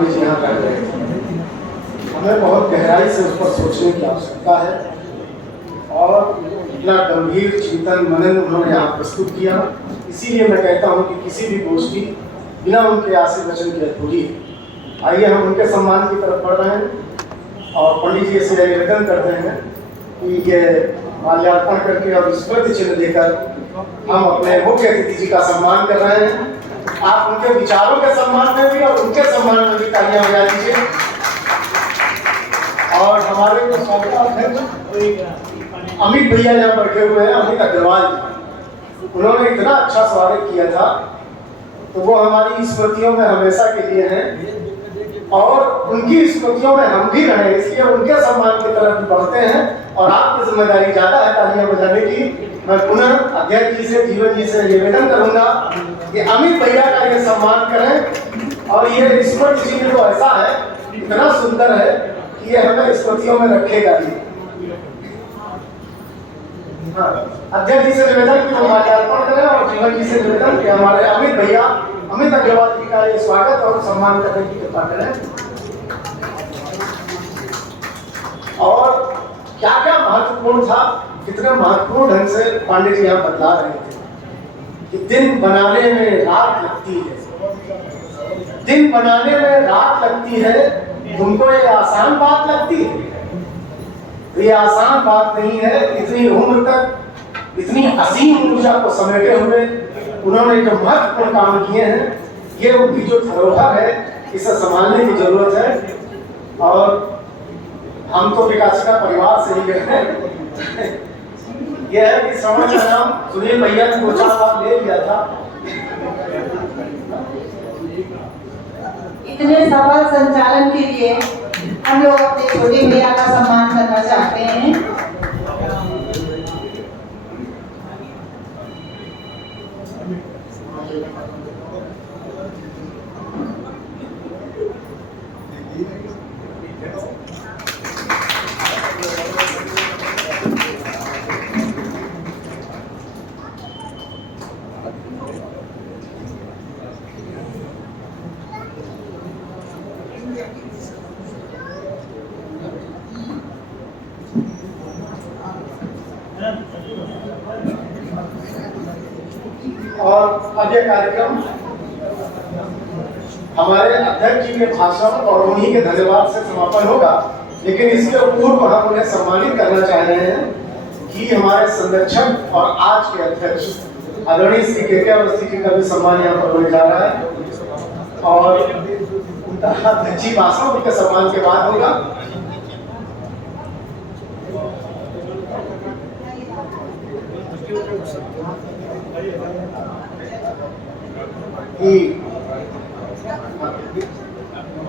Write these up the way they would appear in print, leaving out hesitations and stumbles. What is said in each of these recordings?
पंडित जी यहाँ कर रहे थे, हमें बहुत गहराई से उस पर सोचने की आवश्यकता है और इतना गंभीर चिंतन मनन उन्होंने यहाँ प्रस्तुत किया। इसीलिए मैं कहता हूँ कि किसी भी गोष्ठी बिना उनके आशीर्वचन के अधूरी है। आइए हम उनके सम्मान की तरफ बढ़ रहे हैं और पंडित जी से निवेदन करते हैं कि ये माल्यार्पण करके और स्मृति चिन्ह देकर हम अपने मुख्य अतिथि जी का सम्मान कर रहे हैं। आप उनके विचारों के सम्मान में भी और उनके सम्मान में भी तालियां बजा दीजिए। और हमारे जो स्वागताध्यक्ष अमित भैया यहाँ बैठे हुए हैं, अमित अग्रवाल, उन्होंने इतना अच्छा स्वागत किया था, तो वो हमारी स्मृतियों में हमेशा के लिए हैं और उनकी स्मृतियों में हम भी रहे, इसलिए उनके सम्मान की तरफ बढ़ते हैं। और आपकी जिम्मेदारी ज्यादा है तालियां बजाने की। मैं पुनः अध्यक्ष जी से, जीवन जी से निवेदन करूंगा कि अमित भैया का ये सम्मान करें। और ये स्मृति चिन्ह तो ऐसा है, इतना सुंदर है कि ये हमें स्मृतियों में रखेगा ही। हाँ, अध्यक्ष जी से निवेदन कि वो माल्यार्पण करें और जीवन जी से निवेदन कि हमारे अमित भैया, अमित अग्रवाल जी का ये स्वागत और सम्मान करने की कृपा करें। और क्या क्या महत्वपूर्ण था, कितने महत्वपूर्ण ढंग से पांडे जी यहाँ बतला रहे थे कि दिन बनाने में रात लगती है, दिन बनाने में रात लगती है, तुमको ये आसान बात लगती है? ये आसान बात नहीं है। इतनी उम्र तक इतनी असीम ऊर्जा को समेटे हुए उन्होंने जो महत्वपूर्ण काम किए हैं, ये उनकी जो धरोहर है, इसे संभालने की जरूरत है। और हम तो विकासिका परिवार से ही गए हैं। यह है कि श्रवण का नाम सुनील भैया ने 2-4 बार ले लिया था। इतने सफल संचालन के लिए हम लोग अपने छोटे भैया का सम्मान करना चाहते हैं। और अब यह कार्यक्रम हमारे अध्यक्ष जी के भाषण और उन्हीं के धन्यवाद से समापन होगा, लेकिन इसके पूर्व हम उन्हें सम्मानित करना चाह रहे हैं कि हमारे संरक्षक और आज के अध्यक्ष आदरणीय श्री के अवस्थी जी का भी सम्मान यहाँ पर होने जा रहा है और उनका अध्यक्षीय भाषण उनके सम्मान के बाद होगा।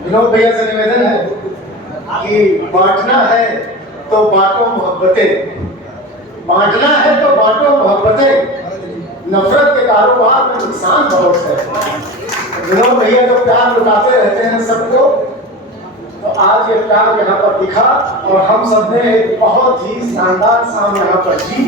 विनोद भैया से निवेदन है कि बांटना है तो बांटो मोहब्बतें, बांटना है तो बांटो मोहब्बतें, नफरत के कारोबार में नुकसान बहुत है। विनोद भैया जो प्यार लुटाते रहते हैं सबको, तो आज ये प्यार यहाँ पर दिखा और हम सब ने बहुत ही शानदार शाम यहाँ पर जी।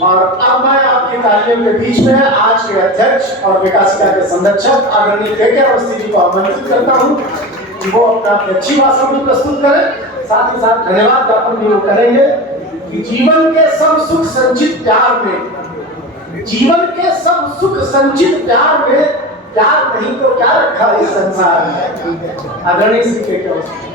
और अब मैं आपकी तालियों के बीच में आज के अध्यक्ष और विकासिका के संरक्षक आदरणीय के अवस्थी जी को आमंत्रित करता हूं कि वो अपना अध्यक्षीय भाषण भी प्रस्तुत करें, साथ ही साथ धन्यवाद ज्ञापन भी वो करेंगे कि जीवन के सब सुख संचित प्यार में, जीवन के सब सुख संचित प्यार में प्यार नहीं तो क्या रखा इस संसार में। आदरणीय श्री के अवस्थी।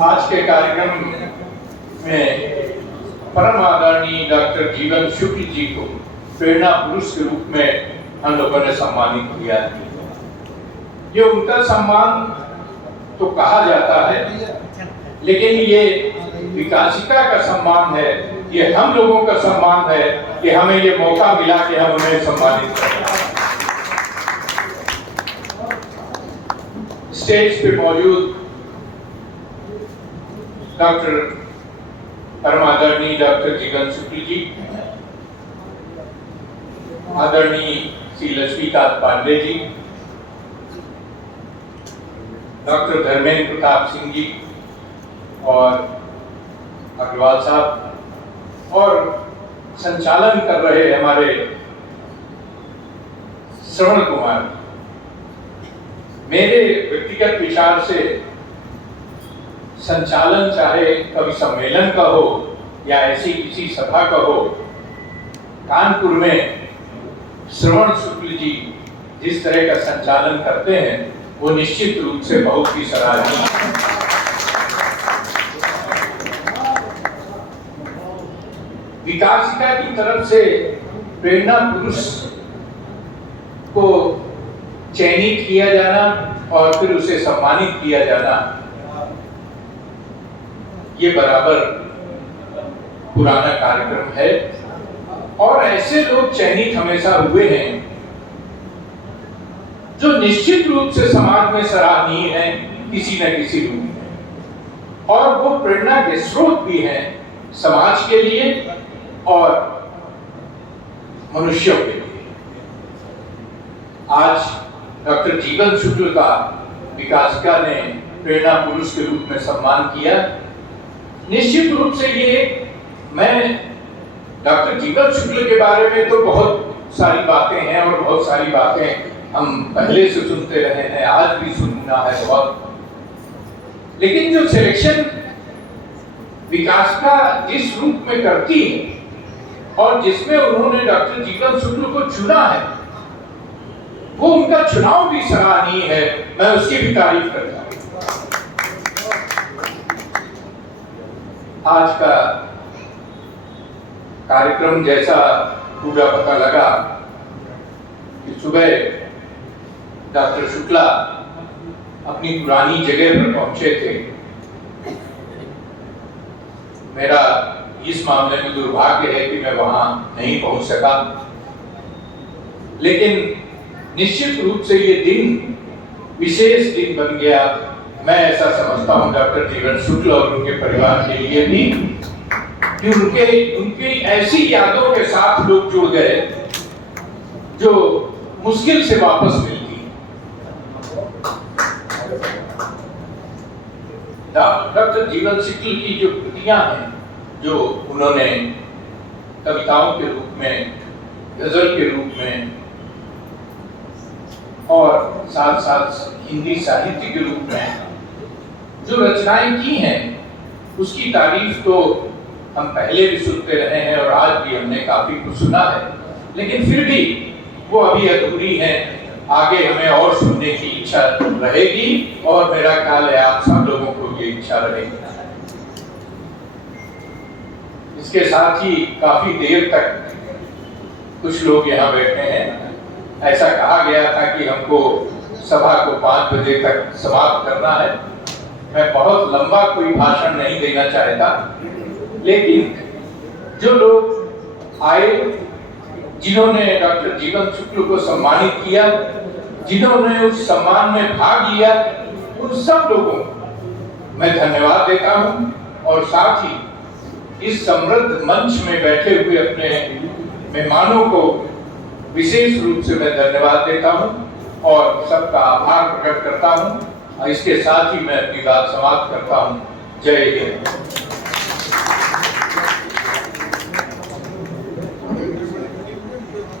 आज के कार्यक्रम में परम आदरणीय डॉक्टर जीवन शुक्ल जी को प्रेरणा पुरुष के रूप में हम लोगों ने सम्मानित किया है। ये उनका सम्मान तो कहा जाता है, लेकिन ये विकासिका का सम्मान है, ये हम लोगों का सम्मान है कि हमें ये मौका मिला कि हम उन्हें सम्मानित करें। स्टेज पे मौजूद डॉक्टर परम आदरणीय डॉक्टर जीवन शुक्ल जी, आदरणीय श्री लक्ष्मीकांत पांडे जी, डॉक्टर धर्मेंद्र प्रताप सिंह जी और अग्रवाल साहब, और संचालन कर रहे हमारे श्रवण कुमार। मेरे व्यक्तिगत विचार से संचालन चाहे कवि सम्मेलन का हो या ऐसी किसी सभा का हो, कानपुर में श्रवण शुक्ल जी जिस तरह का संचालन करते हैं वो निश्चित रूप से बहुत ही सराहनीय है। विकासिका की तरफ से प्रेरणा पुरुष को चयनित किया जाना और फिर उसे सम्मानित किया जाना, ये बराबर पुराना कार्यक्रम है और ऐसे लोग चयनित हमेशा हुए हैं जो निश्चित रूप से समाज में सराहनीय हैं किसी न किसी रूप में, और वो प्रेरणा के स्रोत भी हैं समाज के लिए और मनुष्यों के लिए। आज डॉक्टर जीवन शुक्ल का विकासिका ने प्रेरणा पुरुष के रूप में सम्मान किया। निश्चित रूप से ये, मैं डॉक्टर जीवन शुक्ल के बारे में तो बहुत सारी बातें हैं और बहुत सारी बातें हम पहले से सुनते रहे हैं, आज भी सुनना है बहुत, लेकिन जो सिलेक्शन विकासिका जिस रूप में करती है और जिसमें उन्होंने डॉक्टर जीवन शुक्ल को चुना है, वो उनका चुनाव भी सराहनीय है, मैं उसकी भी तारीफ करता हूं। आज का कार्यक्रम जैसा पूरा पता लगा कि सुबह डॉक्टर शुक्ला अपनी पुरानी जगह पर पहुंचे थे। मेरा इस मामले में दुर्भाग्य है कि मैं वहां नहीं पहुंच सका, लेकिन निश्चित रूप से ये दिन विशेष दिन बन गया। मैं ऐसा समझता हूं डॉक्टर जीवन शुक्ल और उनके परिवार के लिए भी कि उनकी ऐसी यादों के साथ लोग जुड़ गए जो मुश्किल से वापस मिलती। डॉक्टर जीवन शुक्ल की जो कृतियां हैं, जो उन्होंने कविताओं के रूप में, गजल के रूप में और साथ साथ हिंदी साहित्य के रूप में जो रचनाएं की हैं, उसकी तारीफ तो हम पहले भी सुनते रहे हैं और आज भी हमने काफी कुछ सुना है, लेकिन फिर भी वो अभी अधूरी है। आगे हमें और सुनने की इच्छा रहेगी और मेरा ख्याल है आप सब लोगों को ये इच्छा रहेगी। इसके साथ ही काफी देर तक कुछ लोग यहाँ बैठे हैं। ऐसा कहा गया था कि हमको सभा को 5 बजे तक समाप्त करना है। मैं बहुत लंबा कोई भाषण नहीं देना चाहता, लेकिन जो लोग आए, जिन्होंने डॉक्टर जीवन शुक्ल को सम्मानित किया, जिन्होंने उस सम्मान में भाग लिया, उन सब लोगों को मैं धन्यवाद देता हूं और साथ ही इस समृद्ध मंच में बैठे हुए अपने मेहमानों को विशेष रूप से मैं धन्यवाद देता हूं और सबका आभार प्रकट करता हूं। इसके साथ ही मैं अपनी बात समाप्त करता हूं। जय हिंद।